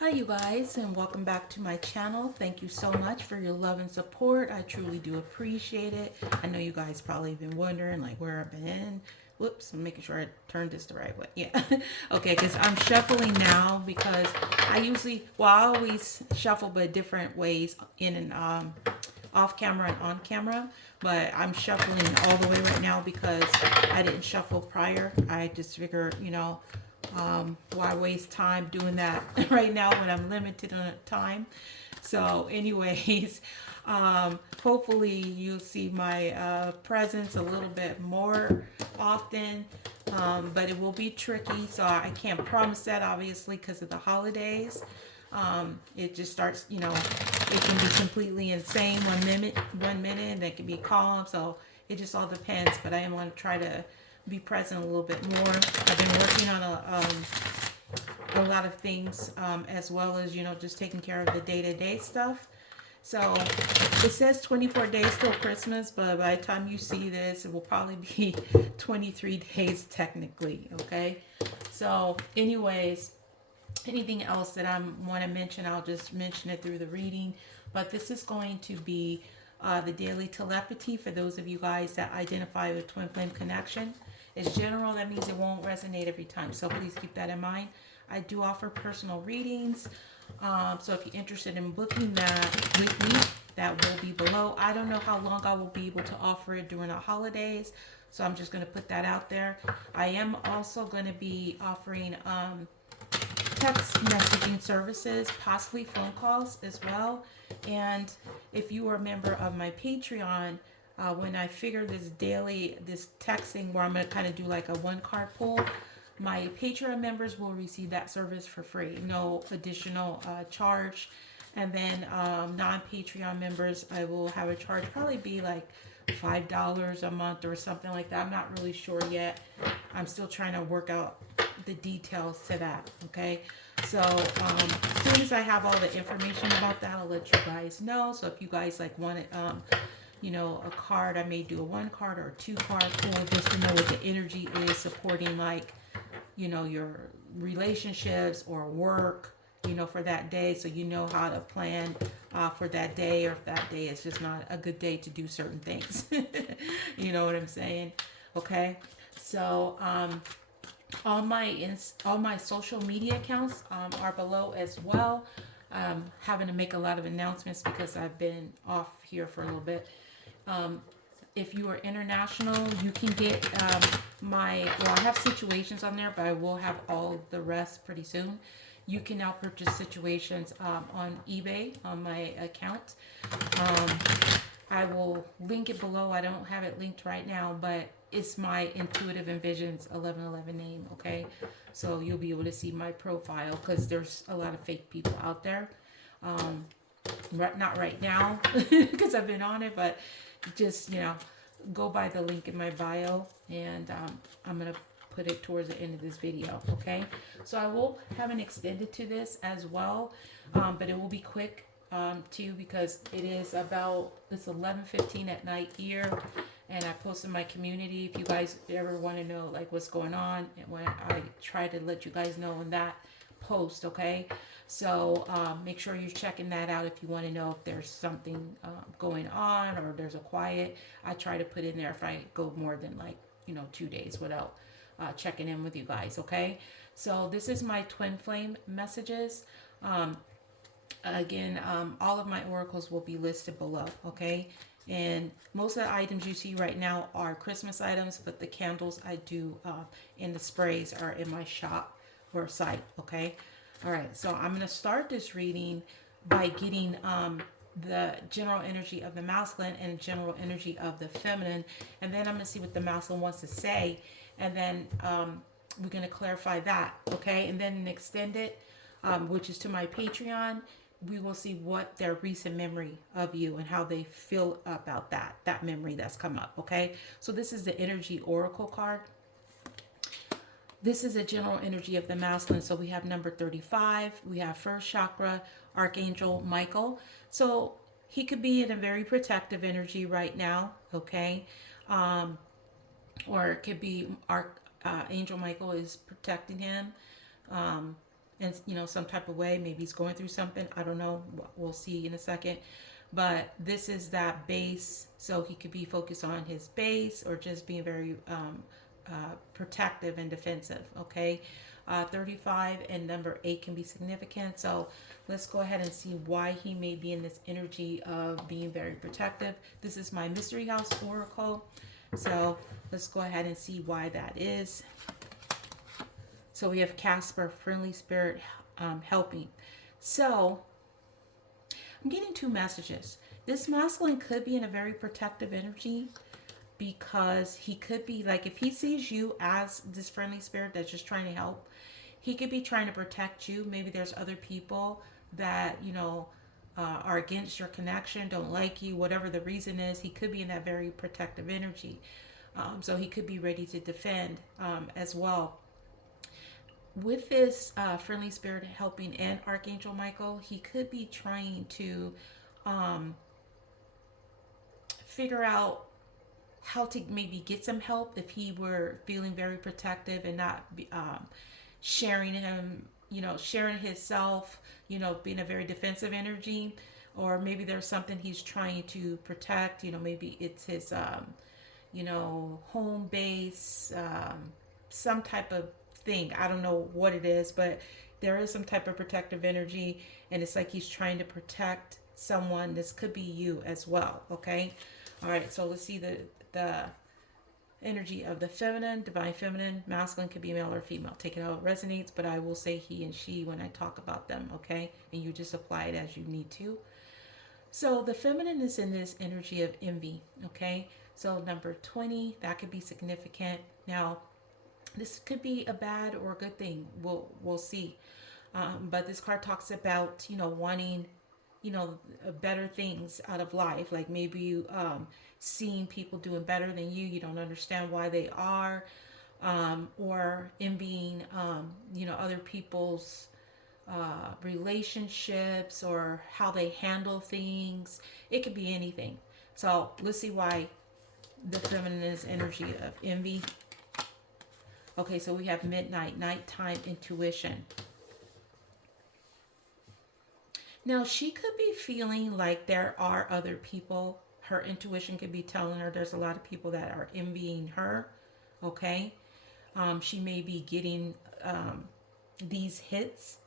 Hi, you guys, and welcome back to my channel. Thank you so much for your love and support. I truly do appreciate it. I know you guys probably been wondering like where I've been. Whoops, I'm making sure I turned this the right way. Yeah. Okay, because I'm shuffling now because I always shuffle but different ways in and off camera and on camera. But I'm shuffling all the way right now because I didn't shuffle prior. I just figured, why waste time doing that right now when I'm limited on time? So, anyways, hopefully you'll see my presence a little bit more often, but it will be tricky. So I can't promise that, obviously, because of the holidays. It just starts, it can be completely insane one minute, and it can be calm. So it just all depends. But I am going to try to be present a little bit more. I've been working on a lot of things, as well as just taking care of the day-to-day stuff. So it says 24 days till Christmas, but by the time you see this, it will probably be 23 days technically. Okay. So, anyways, anything else that I want to mention, I'll just mention it through the reading. But this is going to be the daily telepathy for those of you guys that identify with twin flame connection. It's general, that means it won't resonate every time. So please keep that in mind. I do offer personal readings. So if you're interested in booking that with me, that will be below. I don't know how long I will be able to offer it during the holidays. So I'm just going to put that out there. I am also going to be offering text messaging services, possibly phone calls as well. And if you are a member of my Patreon, when I figure this texting where I'm going to kind of do like a one card pull, my Patreon members will receive that service for free, no additional charge. And then non Patreon members, I will have a charge, probably be like $5 a month or something like that. I'm not really sure yet. I'm still trying to work out the details to that. Okay. So as soon as I have all the information about that, I'll let you guys know. So if you guys like want it, a card, I may do a one card or a two card pull just to know what the energy is supporting, like, your relationships or work, for that day. So you know how to plan for that day, or if that day is just not a good day to do certain things. You know what I'm saying? Okay. So all my social media accounts are below as well. Having to make a lot of announcements because I've been off here for a little bit. Um, if you are international, you can get I have situations on there, but I will have all the rest pretty soon. You can now purchase situations on eBay on my account. Um, I will link it below. I don't have it linked right now, but it's my Intuitive Envisions 1111 name, okay? So you'll be able to see my profile because there's a lot of fake people out there. Um, not right now because I've been on it, but just, go by the link in my bio, and I'm going to put it towards the end of this video, okay? So I will have an extended to this as well, but it will be quick too, because it's 11:15 at night here, and I post in my community if you guys ever want to know like what's going on, and when I try to let you guys know in that post, okay? So make sure you're checking that out if you want to know if there's something going on or there's a quiet. I try to put in there if I go more than 2 days without checking in with you guys, okay? So this is my twin flame messages. Um, Again, all of my oracles will be listed below, okay? And most of the items you see right now are Christmas items, but the candles I do and the sprays are in my shop or site, okay? All right, so I'm going to start this reading by getting the general energy of the masculine and general energy of the feminine, and then I'm going to see what the masculine wants to say, and then we're going to clarify that, okay? And then extend it, which is to my Patreon. We will see what their recent memory of you and how they feel about that memory that's come up, okay? So this is the energy oracle card. This is a general energy of the masculine. So we have number 35. We have first chakra, Archangel Michael. So he could be in a very protective energy right now, okay? Or it could be Angel Michael is protecting him. in, you know, some type of way. Maybe he's going through something. I don't know. We'll see in a second. But this is that base, so he could be focused on his base or just being very protective and defensive. Okay, 35 and number 8 can be significant. So let's go ahead and see why he may be in this energy of being very protective. This is my mystery house oracle. So let's go ahead and see why that is. So we have Casper, friendly spirit, helping. So I'm getting two messages. This masculine could be in a very protective energy, because he could be like, if he sees you as this friendly spirit that's just trying to help, he could be trying to protect you. Maybe there's other people that, you know, are against your connection, don't like you, whatever the reason is. He could be in that very protective energy. So he could be ready to defend as well. With this friendly spirit helping and Archangel Michael, he could be trying to figure out how to maybe get some help if he were feeling very protective and not sharing him, you know, sharing himself, you know, being a very defensive energy. Or maybe there's something he's trying to protect, you know, maybe it's his, you know, home base, some type of thing. I don't know what it is, but there is some type of protective energy, and it's like he's trying to protect someone. This could be you as well. Okay. All right. So let's see the energy of the feminine, divine feminine. Masculine could be male or female. Take it how it resonates, but I will say he and she when I talk about them. Okay. And you just apply it as you need to. So the feminine is in this energy of envy. Okay. So number 20, that could be significant. Now, this could be a bad or a good thing. We'll see. But this card talks about, you know, wanting, you know, better things out of life. Like maybe you seeing people doing better than you. You don't understand why they are, or envying, you know, other people's relationships or how they handle things. It could be anything. So let's see why the feminine is energy of envy. Okay, so we have midnight, nighttime intuition. Now, she could be feeling like there are other people. Her intuition could be telling her there's a lot of people that are envying her. Okay, she may be getting these hits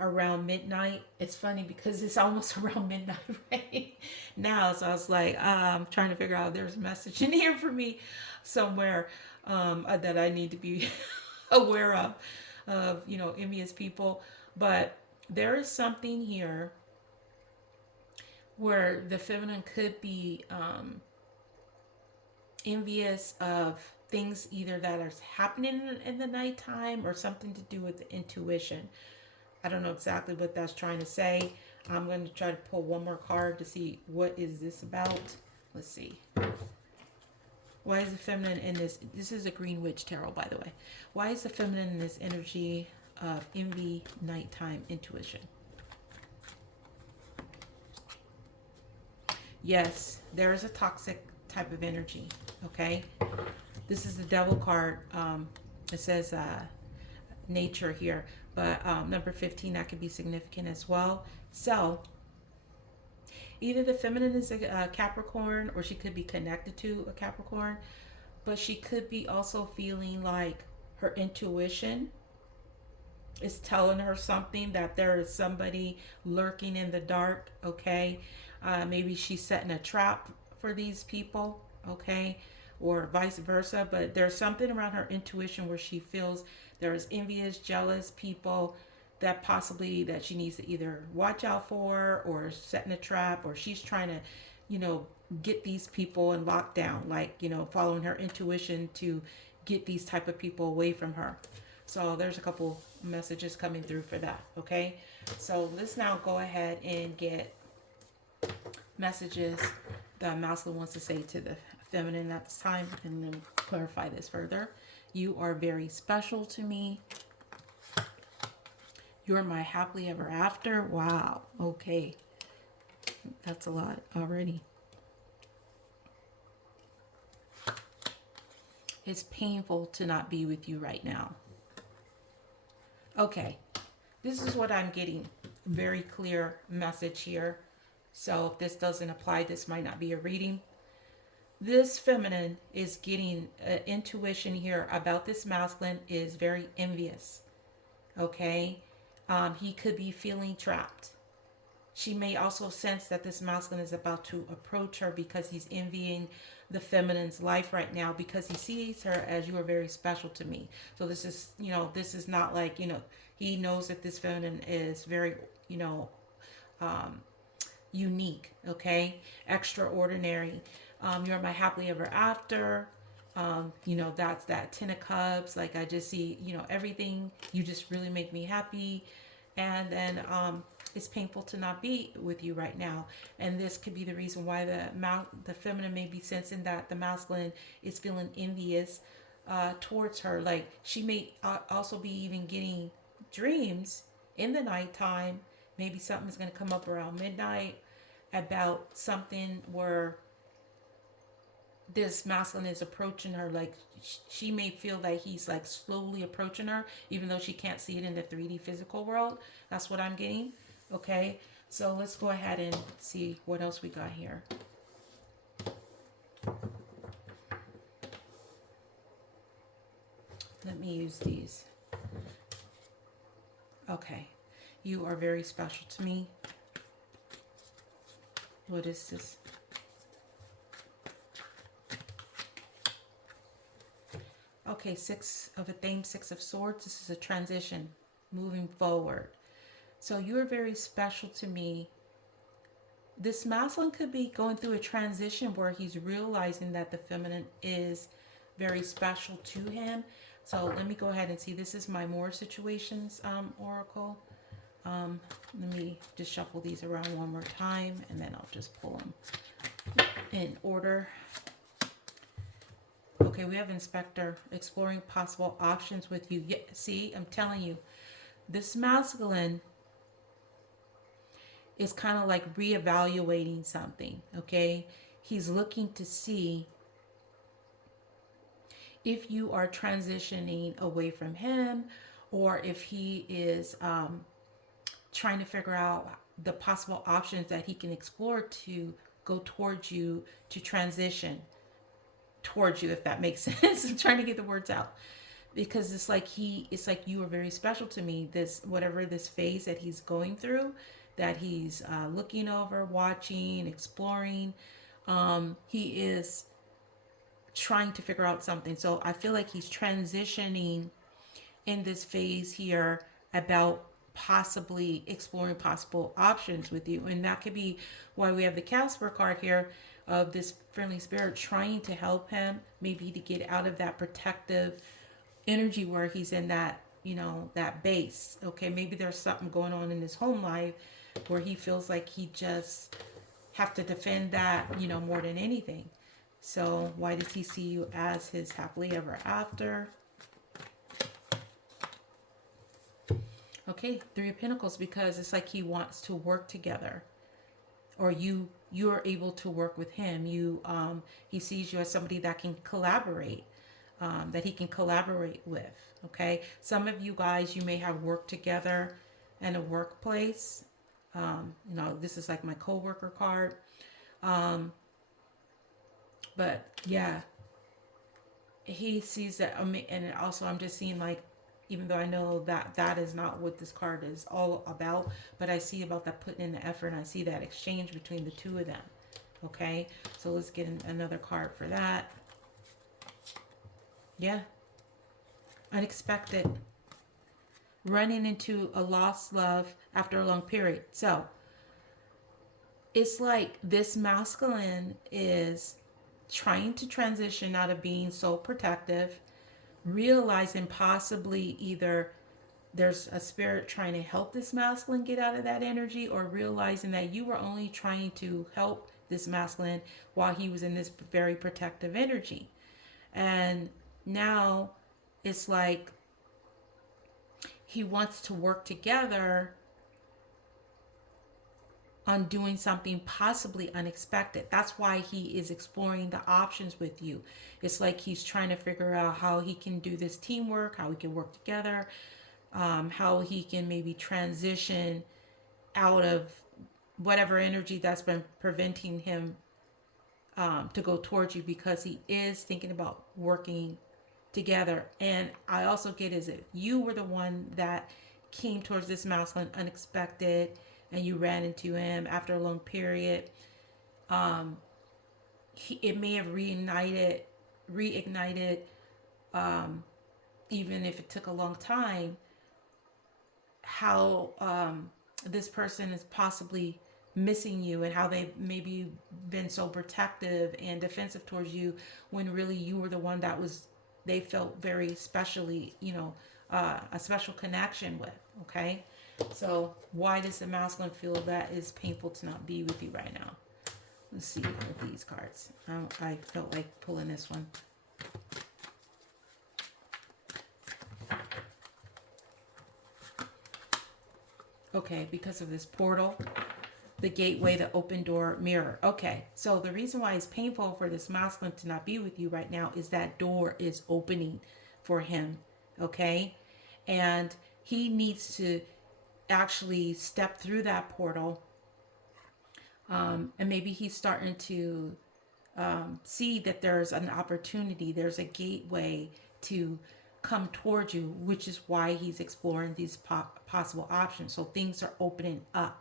around midnight. It's funny because it's almost around midnight right now. So I was like, I'm trying to figure out there's a message in here for me somewhere that I need to be aware of, you know, envious people. But there is something here where the feminine could be envious of things either that are happening in the nighttime or something to do with the intuition. I don't know exactly what that's trying to say. I'm going to try to pull one more card to see what is this about. Let's see. Why is the feminine in this? This is a Green Witch Tarot, by the way. Why is the feminine in this energy of envy, nighttime intuition? Yes, there is a toxic type of energy. Okay. This is the Devil card. It says nature here, but number 15, that could be significant as well. So either the feminine is a Capricorn, or she could be connected to a Capricorn, but she could be also feeling like her intuition is telling her something, that there is somebody lurking in the dark. Okay. Maybe she's setting a trap for these people. Okay. Or vice versa. But there's something around her intuition where she feels there's envious, jealous people that possibly that she needs to either watch out for, or setting a trap, or she's trying to, you know, get these people in lockdown, like, you know, following her intuition to get these type of people away from her. So there's a couple messages coming through for that. Okay. So let's now go ahead and get messages the masculine wants to say to the feminine at this time, and then clarify this further. You are very special to me. You're my happily ever after. Wow. Okay. That's a lot already. It's painful to not be with you right now. Okay. this is what I'm getting. Very clear message here. So if this doesn't apply, this might not be a reading. This feminine is getting intuition here about this masculine is very envious. Okay. He could be feeling trapped. She may also sense that this masculine is about to approach her because he's envying the feminine's life right now, because he sees her as, you are very special to me. So this is, this is not like, he knows that this feminine is very, unique, okay? Extraordinary. You're my happily ever after. That's that 10 of cups. Like, I just see, everything. You just really make me happy. And then it's painful to not be with you right now. And this could be the reason why the feminine may be sensing that the masculine is feeling envious towards her. Like, she may also be even getting dreams in the nighttime. Maybe something's going to come up around midnight about something where this masculine is approaching her. Like, she may feel that he's like slowly approaching her, even though she can't see it in the 3D physical world. That's what I'm getting. Okay, so let's go ahead and see what else we got here. Let me use these. Okay, you are very special to me. What is this? Okay, Six of Swords. This is a transition, moving forward. So you're very special to me. This masculine could be going through a transition where he's realizing that the feminine is very special to him. So let me go ahead and see. This is my More Situations Oracle. Let me just shuffle these around one more time, and then I'll just pull them in order. Okay, we have Inspector, exploring possible options with you. Yeah, see, I'm telling you, this masculine is kind of like reevaluating something, okay? He's looking to see if you are transitioning away from him, or if he is trying to figure out the possible options that he can explore to go towards you, to transition towards you, if that makes sense. I'm trying to get the words out, because it's like you are very special to me. This, whatever this phase that he's going through, that he's looking over, watching, exploring, he is trying to figure out something. So I feel like he's transitioning in this phase here about possibly exploring possible options with you. And that could be why we have the Casper card here of this friendly spirit trying to help him, maybe to get out of that protective energy where he's in that, that base. Okay, maybe there's something going on in his home life where he feels like he just have to defend that, more than anything. So why does he see you as his happily ever after? Okay, Three of Pentacles, because it's like he wants to work together, or you're able to work with him. He sees you as somebody that can collaborate, that he can collaborate with. Okay, some of you guys, you may have worked together in a workplace. This is like my coworker card. But yeah, he sees that. And also I'm just seeing, like, even though I know that that is not what this card is all about, but I see about that putting in the effort, and I see that exchange between the two of them. Okay, so let's get another card for that. Yeah, unexpected, running into a lost love after a long period. So it's like this masculine is trying to transition out of being so protective, realizing possibly either there's a spirit trying to help this masculine get out of that energy, or realizing that you were only trying to help this masculine while he was in this very protective energy. And now it's like he wants to work together on doing something possibly unexpected. That's why he is exploring the options with you. It's like he's trying to figure out how he can do this teamwork, how we can work together, how he can maybe transition out of whatever energy that's been preventing him to go towards you, because he is thinking about working together. And I also get is if you were the one that came towards this masculine unexpected and you ran into him after a long period, um, it may have reignited, um, even if it took a long time, how this person is possibly missing you, and how they maybe been so protective and defensive towards you, when really you were the one that was, they felt very specially, a special connection with. Okay, so why does the masculine feel that is painful to not be with you right now? Let's see with these cards. I felt like pulling this one. Okay, because of this portal, the gateway, the open door, mirror. Okay, so the reason why it's painful for this masculine to not be with you right now is that door is opening for him. Okay, and he needs to actually step through that portal. And maybe he's starting to see that there's an opportunity, there's a gateway to come towards you, which is why he's exploring these possible options. So things are opening up.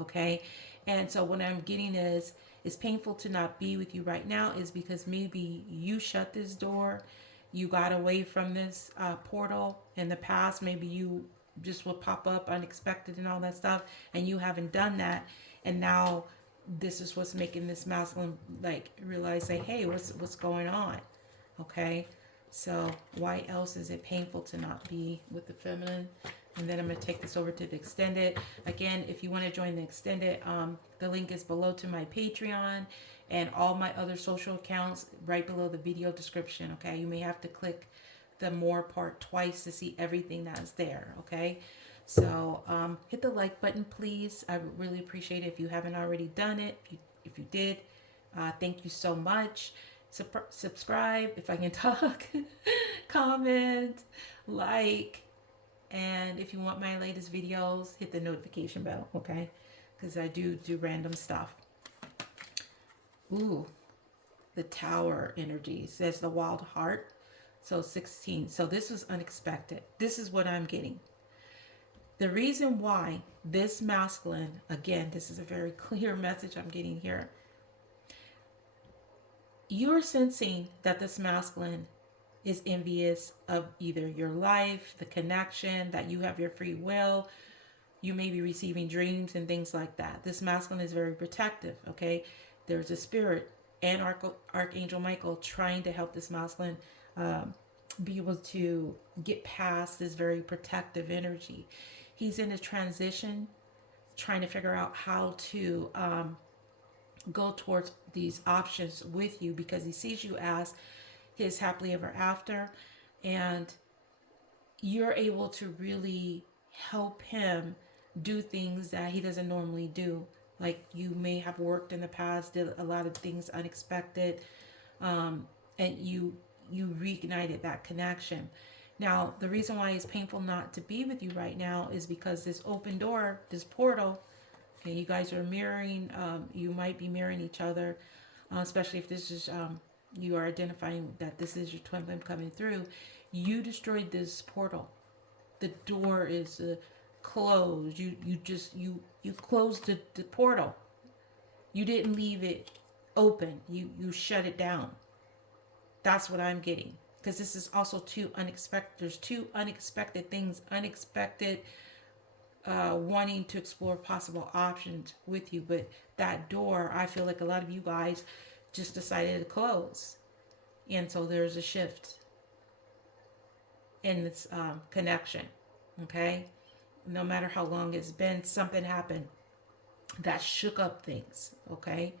Okay, and so what I'm getting is, it's painful to not be with you right now is because maybe you shut this door, you got away from this portal in the past. Maybe you just would pop up unexpected and all that stuff, and you haven't done that, and now this is what's making this masculine like realize, like, hey, what's going on? Okay, so why else is it painful to not be with the feminine? And then I'm going to take this over to the extended. Again, if you want to join the extended, the link is below to my Patreon and all my other social accounts right below the video description. Okay, you may have to click the more part twice to see everything that's there. Okay, so hit the like button, please. I would really appreciate it if you haven't already done it. If you did, thank you so much. Subscribe if I can talk. Comment, like. And if you want my latest videos, hit the notification bell, okay? Because I do random stuff. Ooh, the Tower energy says the Wild Heart. So 16. So this was unexpected. This is what I'm getting. The reason why this masculine, again, this is a very clear message I'm getting here. You're sensing that this masculine is envious of either your life, the connection, that you have your free will. You may be receiving dreams and things like that. This masculine is very protective, okay? There's a spirit and Archangel Michael trying to help this masculine be able to get past this very protective energy. He's in a transition, trying to figure out how to go towards these options with you, because he sees you as his happily ever after, and you're able to really help him do things that he doesn't normally do. Like, you may have worked in the past, did a lot of things unexpected, and you reignited that connection. Now, the reason why it's painful not to be with you right now is because this open door, this portal, okay, you guys are mirroring, you might be mirroring each other, especially if this is you are identifying that this is your twin flame coming through. You destroyed this portal. The door is closed. You closed the portal. You didn't leave it open. You shut it down. That's what I'm getting, because this is also too unexpected. There's two unexpected things. Unexpected wanting to explore possible options with you, but that door, I feel like a lot of you guys just decided to close, and so there's a shift in this connection. Okay, no matter how long it's been, something happened that shook up things. Okay,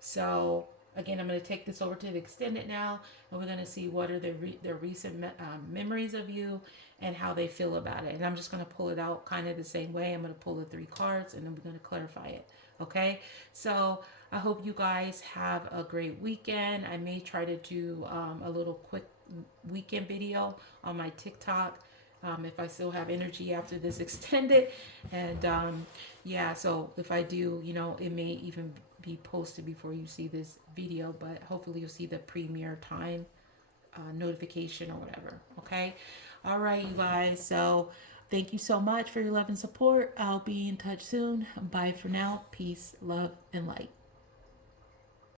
so again, I'm going to take this over to the extended now, and we're going to see what are their recent memories of you and how they feel about it. And I'm just going to pull it out kind of the same way. I'm going to pull the 3 cards, and then we're going to clarify it. Okay, so I hope you guys have a great weekend. I may try to do a little quick weekend video on my TikTok if I still have energy after this extended. And yeah, so if I do, you know, it may even be posted before you see this video, but hopefully you'll see the premiere time notification or whatever. Okay. All right, you guys. So thank you so much for your love and support. I'll be in touch soon. Bye for now. Peace, love, and light.